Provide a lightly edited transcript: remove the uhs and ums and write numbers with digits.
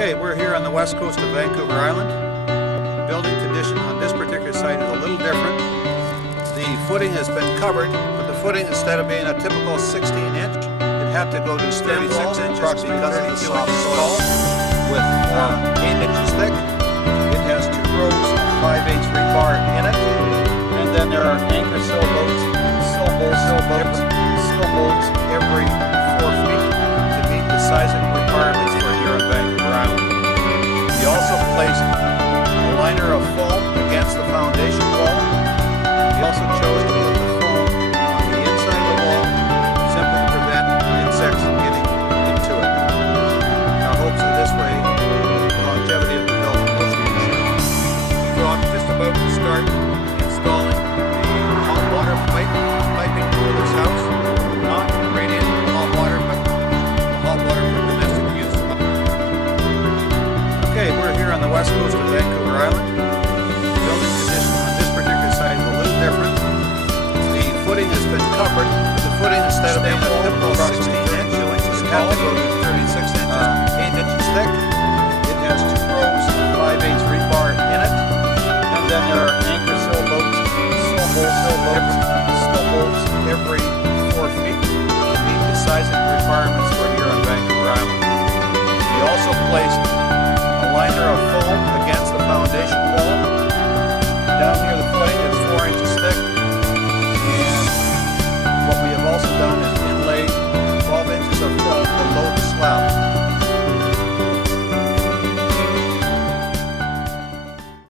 Okay, we're here on the west coast of Vancouver Island. Building condition on this particular site is a little different. The footing has been covered, but the footing, instead of being a typical 16-inch, it had to go to 36 inches because of the soft soil with 8 inches thick. It has 2 rows of 5/8 rebar in it, and then there are anchor sill bolts every 4 feet to meet the sizing requirements for here on Vancouver Island. We also placed a liner of foam against the foundation wall. We also chose to put the foam on the inside of the wall simply to prevent insects from getting into it. Our hopes in this way, the longevity of the building will be ensured. So I'm just about to start installing the hot water piping for this house. Not radiant hot water, but hot water for domestic use. Okay, we're here on the west coast of Vancouver Island. Building condition on this particular site is a little different. The footing has been covered. The footing, instead of being a typical 16-inch, it had to go to 36 inches, 8 inches thick. It has 2 rows of 5/8 rebar in it, and then there are anchor sill bolts